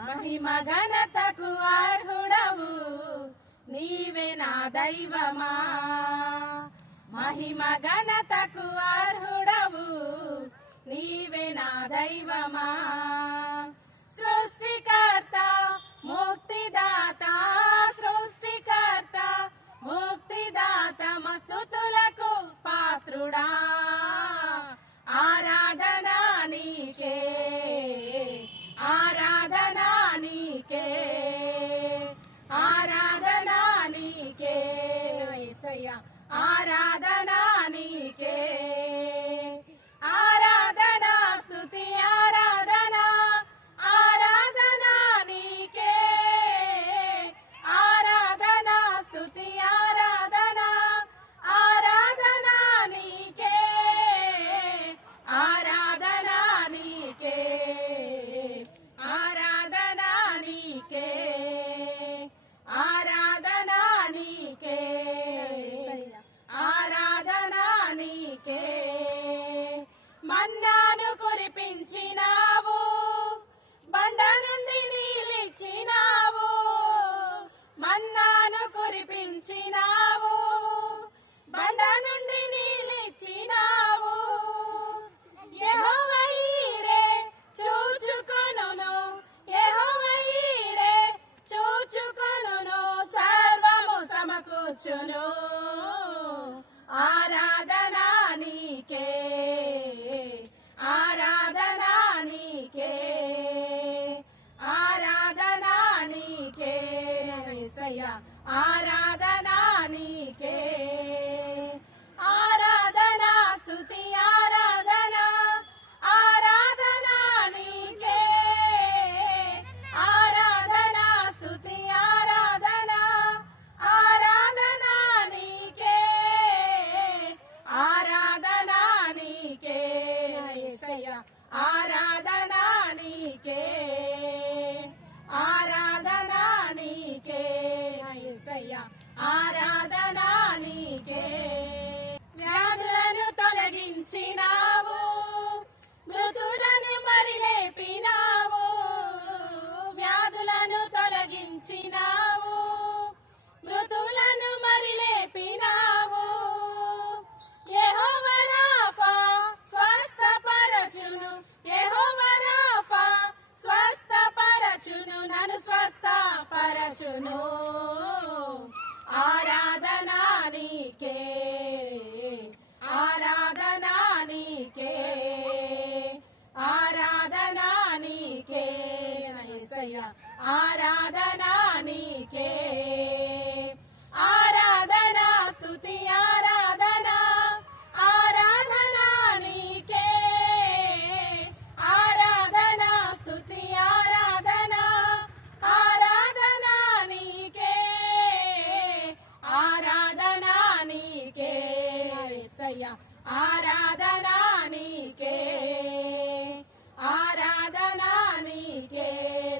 మహిమ ఘనతకు అర్హుడవు నీవే నా దైవమా. మహిమ ఘనతకు అర్హుడవు నీవే నా దైవమా. సృష్టికర్త ముక్తిదాత, సృష్టికర్త ముక్తిదాత మస్తుతులకు పాత్రుడా. ఆరాధనా నీకే, ఆరాధనా నీకే, ఆరాధనా నీకే యేసయ్యా, ఆరాధనా నీకే. ఆరాధనా స్తుతి ఆరాధనా, ఆరాధనా నీకే. ఆరాధనా స్తుతి ఆరాధనా, ఆరాధనా నీకే. ఆరాధనా నీకే, ఆరాధనా నీకే, ఆరాధనా నీకే, ఆరాధనా నీకే. మన్నాను కురిపించినావు, బండ నుండి నీలిచ్చినావు. మన్నాను కురిపించినావు, బండ నుండి నీలిచ్చినావు. యెహోవా ఈరే చూచుకొనును, యెహోవా ఈరే చూచుకొనును, సర్వము సమకూర్చును. ఆరాధనా నీకే, ఆరాధనా నీకే, ఆరాధనా నీకే యేసయ్యా, ఆరాధనా నీకే. ఆరాధనా స్తుతి ఆరాధనా, ఆరాధనా నీకే. ఆరాధనా స్తుతి ఆరాధనా, ఆరాధనా నీకే. ఆరాధనా నీకే యేసయ్యా, ఆరాధనా నీకే. ఆరాధనా నీకే యేసయ్యా, ఆరాధనా నీకే. వ్యాధులను తొలగించినావు, మృతులను మరి లేపినావు. వ్యాధులను తొలగించినావు, మృతులను మరి లేపినావు. యెహోవా రాఫా స్వస్థపరచును, యెహోవా రాఫా స్వస్థపరచును, నన్ను స్వస్థపరచును. ఆరాధనా నీకే, ఆరాధనా నీకే, ఆరాధనా నీకే యేసయ్యా, ఆరాధనా నీకే. ఆరాధనా స్తుతి ఆరాధనా, ఆరాధనా నీకే. ఆరాధనా స్తుతి ఆరాధనా, ఆరాధనా నీకే. ఆరాధనా నీకే యేసయ్యా, ఆరాధనా నీకే. ఆరాధనా నీకే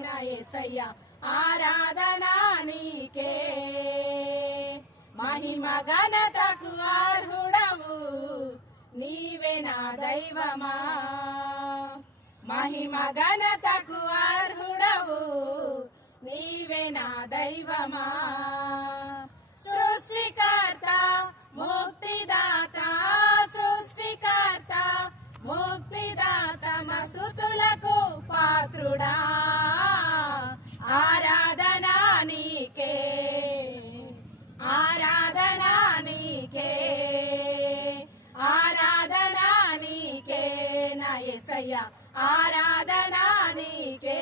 నా యేసయ్యా, ఆరాధనా నీకే. మహిమ ఘనతకు అర్హుడవు నీవే నా దైవమా. మహిమ ఘనతకు అర్హుడవు నీవే నా దైవమా. సృష్టికర్త ముక్తిదాత, సృష్టికర్త ముక్తిదాత మస్తుతులకు పాత్రుడా. ఆరాధనా నీకే, ఆరాధనా నీకే, ఆరాధనా నీకే నా యేసయ్యా, ఆరాధనా నీకే.